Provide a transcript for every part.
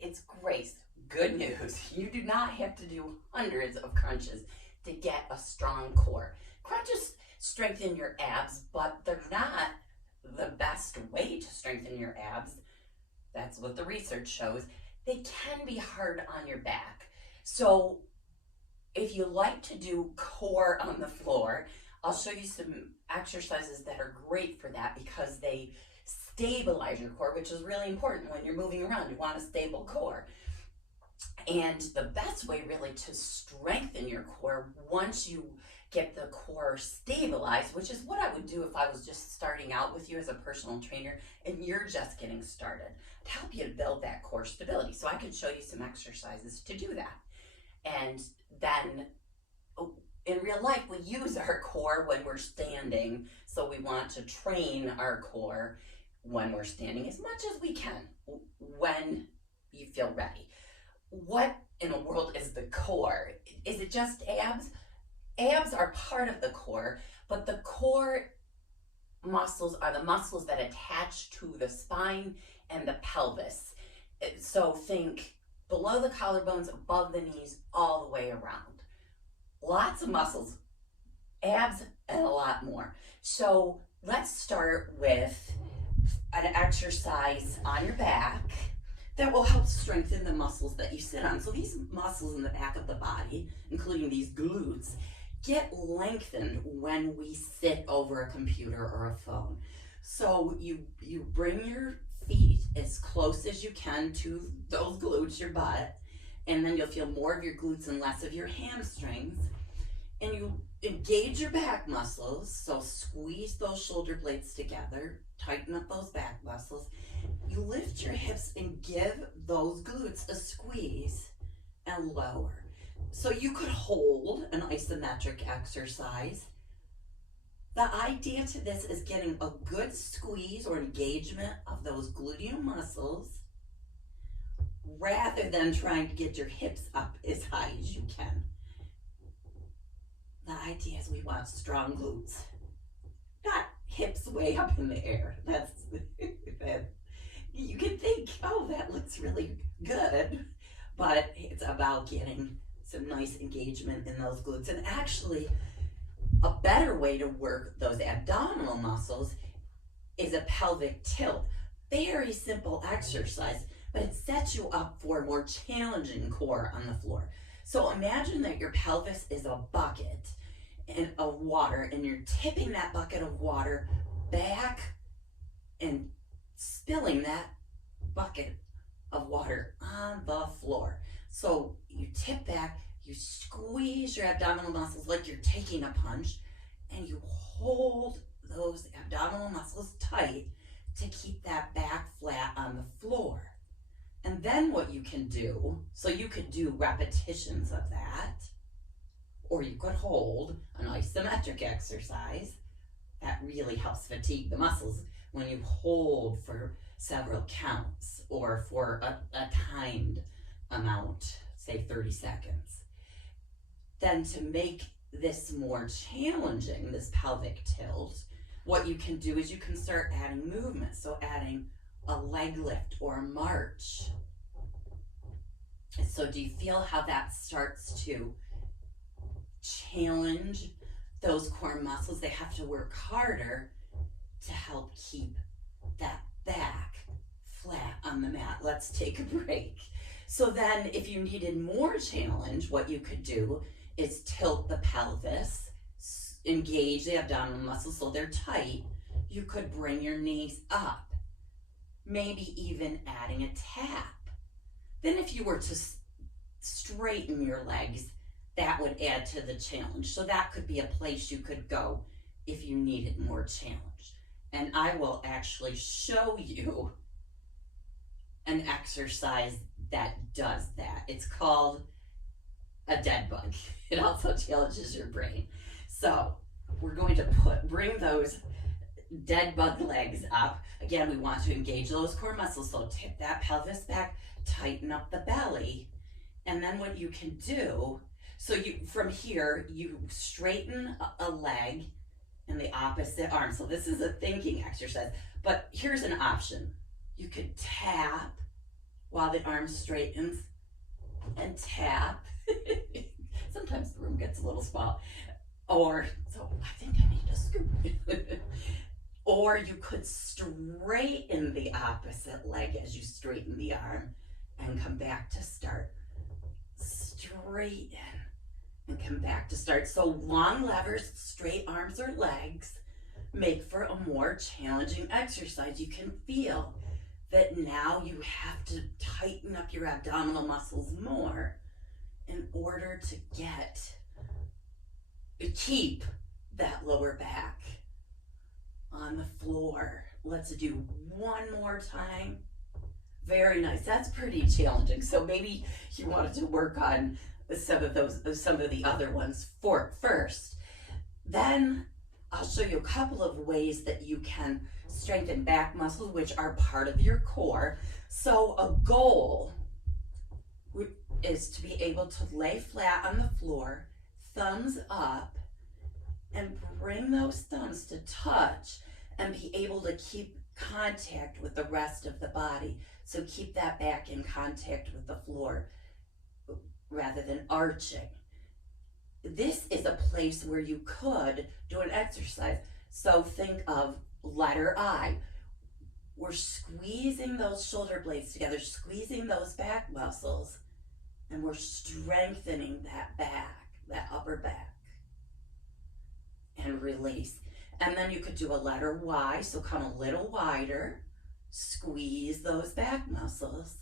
It's great. Good news. You do not have to do hundreds of crunches to get a strong core. Crunches strengthen your abs, but they're not the best way to strengthen your abs. That's what the research shows. They can be hard on your back. So if you like to do core on the floor, I'll show you some exercises that are great for that because they stabilize your core, which is really important when you're moving around. You want a stable core. And the best way really to strengthen your core once you get the core stabilized, which is what I would do if I was just starting out with you as a personal trainer and you're just getting started, to help you to build that core stability. So I can show you some exercises to do that. And then in real life, we use our core when we're standing. So we want to train our core when we're standing as much as we can when you feel ready. What in the world is the core? Is it just abs? Abs are part of the core, but the core muscles are the muscles that attach to the spine and the pelvis. So think below the collarbones, above the knees, all the way around. Lots of muscles, abs, and a lot more. So let's start with an exercise on your back that will help strengthen the muscles that you sit on. So these muscles in the back of the body, including these glutes, get lengthened when we sit over a computer or a phone. So you bring your feet as close as you can to those glutes, your butt, and then you'll feel more of your glutes and less of your hamstrings. And you engage your back muscles, so squeeze those shoulder blades together, tighten up those back muscles. You lift your hips and give those glutes a squeeze and lower. So you could hold an isometric exercise. The idea to this is getting a good squeeze or engagement of those gluteal muscles rather than trying to get your hips up as high as you can. The idea is we want strong glutes, not hips way up in the air. That's you can think, oh, that looks really good, but it's about getting some nice engagement in those glutes. And actually, a better way to work those abdominal muscles is a pelvic tilt. Very simple exercise, but it sets you up for a more challenging core on the floor. So imagine that your pelvis is a bucket of water, and you're tipping that bucket of water back and spilling that bucket of water on the floor. So you tip back, you squeeze your abdominal muscles like you're taking a punch, and you hold those abdominal muscles tight to keep that back flat on the floor. And then what you can do, so you could do repetitions of that, or you could hold an isometric exercise that really helps fatigue the muscles when you hold for several counts or for a timed amount, say 30 seconds. Then to make this more challenging, this pelvic tilt, what you can do is you can start adding movement. So adding a leg lift or a march. So do you feel how that starts to challenge those core muscles? They have to work harder to help keep that back flat on the mat. Let's take a break. So then if you needed more challenge, what you could do is tilt the pelvis, engage the abdominal muscles so they're tight. You could bring your knees up, maybe even adding a tap. Then if you were to straighten your legs, that would add to the challenge. So that could be a place you could go if you needed more challenge. And I will actually show you an exercise that does that. It's called a dead bug. It also challenges your brain. So we're going to bring those dead bug legs up. Again, we want to engage those core muscles. So tip that pelvis back, tighten up the belly. And then what you can do, so you from here, you straighten a leg and the opposite arm. So this is a thinking exercise, but here's an option. You could tap while while the arm straightens, and tap. Sometimes the room gets a little small. Or, so I think I need a scoop. Or you could straighten the opposite leg as you straighten the arm and come back to start. Straighten and come back to start. So long levers, straight arms or legs make for a more challenging exercise. You can feel that now you have to tighten up your abdominal muscles more in order to keep that lower back on the floor. Let's do one more time. Very nice. That's pretty challenging. So maybe you wanted to work on some of the other ones first. Then I'll show you a couple of ways that you can strengthen back muscles, which are part of your core. So a goal is to be able to lay flat on the floor, thumbs up, and bring those thumbs to touch and be able to keep contact with the rest of the body. So keep that back in contact with the floor rather than arching. This is a place where you could do an exercise. So think of letter I. We're squeezing those shoulder blades together, squeezing those back muscles, and we're strengthening that back, that upper back. And release. And then you could do a letter Y, so come a little wider, squeeze those back muscles,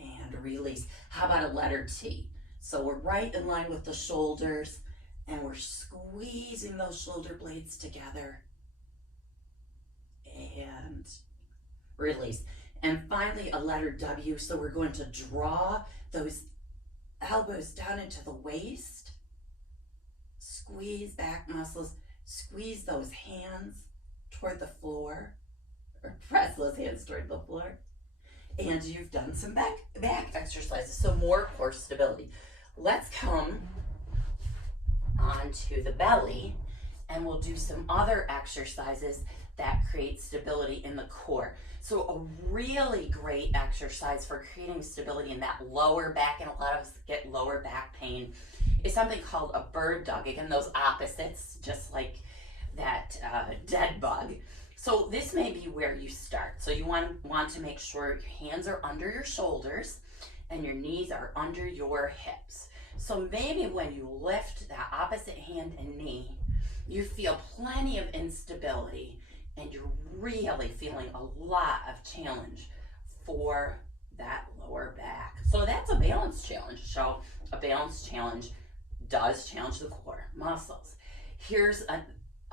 and release. How about a letter T? So we're right in line with the shoulders, and we're squeezing those shoulder blades together, and release. And finally, a letter W, so we're going to draw those elbows down into the waist, squeeze back muscles, squeeze those hands toward the floor, or press those hands toward the floor. And you've done some back exercises, so more core stability. Let's come onto the belly, and we'll do some other exercises that create stability in the core. So a really great exercise for creating stability in that lower back, and a lot of us get lower back pain, is something called a bird dog. Again, those opposites, just like that dead bug. So this may be where you start. So you want to make sure your hands are under your shoulders and your knees are under your hips. So maybe when you lift that opposite hand and knee, you feel plenty of instability and you're really feeling a lot of challenge for that lower back. So that's a balance challenge. So a balance challenge does challenge the core muscles. Here's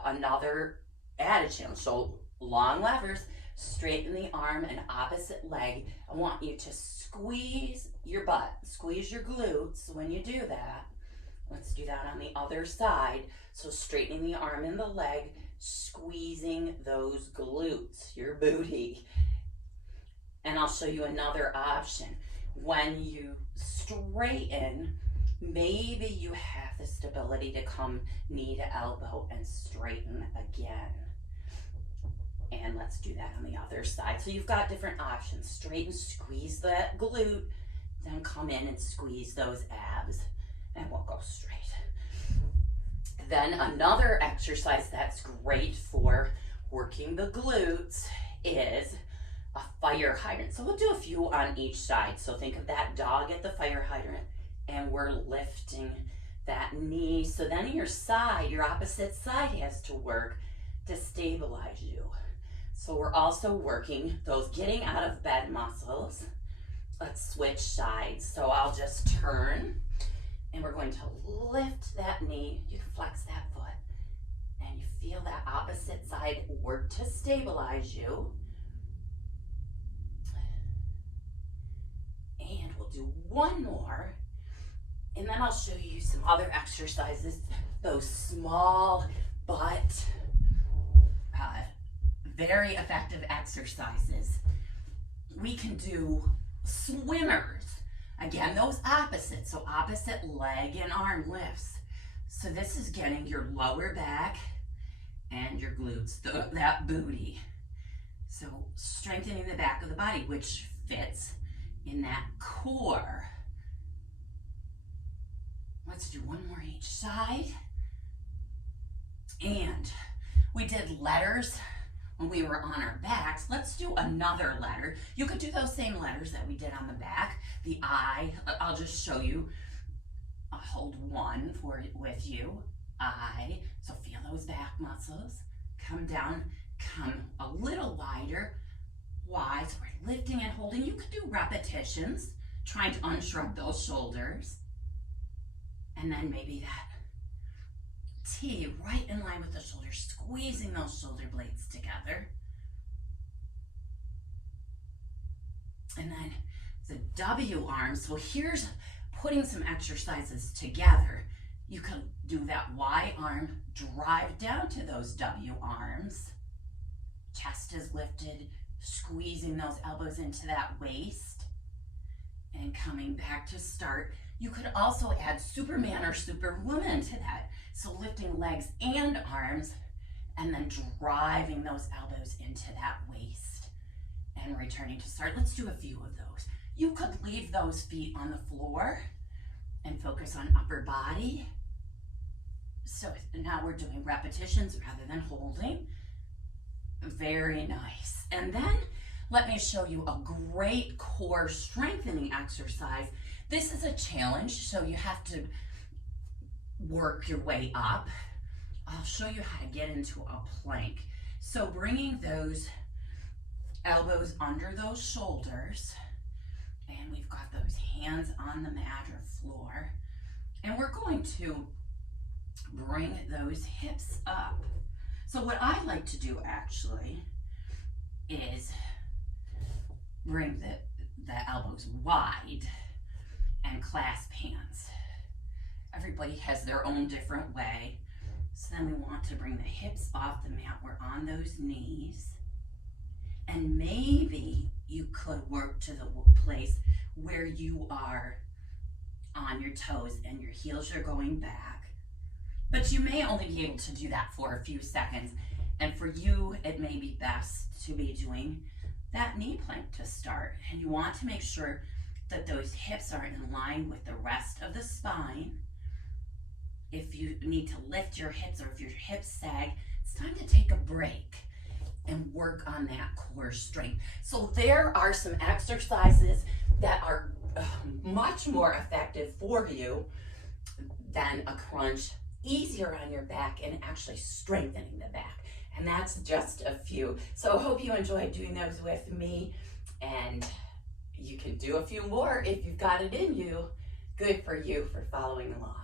another added challenge. So long levers, straighten the arm and opposite leg. I want you to squeeze your butt, squeeze your glutes when you do that. Let's do that on the other side. So straightening the arm and the leg, squeezing those glutes, your booty. And I'll show you another option. When you straighten, maybe you have the stability to come knee to elbow and straighten again. And let's do that on the other side. So you've got different options. Straighten, squeeze that glute, then come in and squeeze those abs, and we'll go straight. Then another exercise that's great for working the glutes is a fire hydrant. So we'll do a few on each side. So think of that dog at the fire hydrant, and we're lifting that knee. So then your side, your opposite side has to work to stabilize you. So we're also working those getting out of bed muscles. Let's switch sides. So I'll just turn, and we're going to lift that knee. You can flex that foot, and you feel that opposite side work to stabilize you. And we'll do one more, and then I'll show you some other exercises, those small but very effective exercises. We can do swimmers. Again, those opposites, so opposite leg and arm lifts. So this is getting your lower back and your glutes, that booty. So strengthening the back of the body, which fits in that core. Let's do one more each side. And we did letters when we were on our backs. Let's do another letter. You could do those same letters that we did on the back. The I, I'll just show you. I'll hold one with you. I, so feel those back muscles. Come down, come a little wider. Y, so we're lifting and holding. You could do repetitions, trying to unshrug those shoulders. And then maybe that T, right in line with the shoulders, squeezing those shoulder blades together. And then the W arm. So here's putting some exercises together. You can do that Y arm, drive down to those W arms. Chest is lifted, squeezing those elbows into that waist. And coming back to start. You could also add Superman or Superwoman to that. So lifting legs and arms and then driving those elbows into that waist and returning to start. Let's do a few of those. You could leave those feet on the floor and focus on upper body. So now we're doing repetitions rather than holding. Very nice. And then let me show you a great core strengthening exercise. This is a challenge, so you have to work your way up. I'll show you how to get into a plank. So bringing those elbows under those shoulders, and we've got those hands on the mat or floor, and we're going to bring those hips up. So what I like to do actually is bring the elbows wide and clasp hands. Everybody has their own different way. So then we want to bring the hips off the mat. We're on those knees. And maybe you could work to the place where you are on your toes and your heels are going back. But you may only be able to do that for a few seconds. And for you, it may be best to be doing that knee plank to start. And you want to make sure that those hips are in line with the rest of the spine. If you need to lift your hips or if your hips sag, it's time to take a break and work on that core strength. So there are some exercises that are much more effective for you than a crunch, easier on your back and actually strengthening the back. And that's just a few. So I hope you enjoyed doing those with me, and you can do a few more if you've got it in you. Good for you for following along.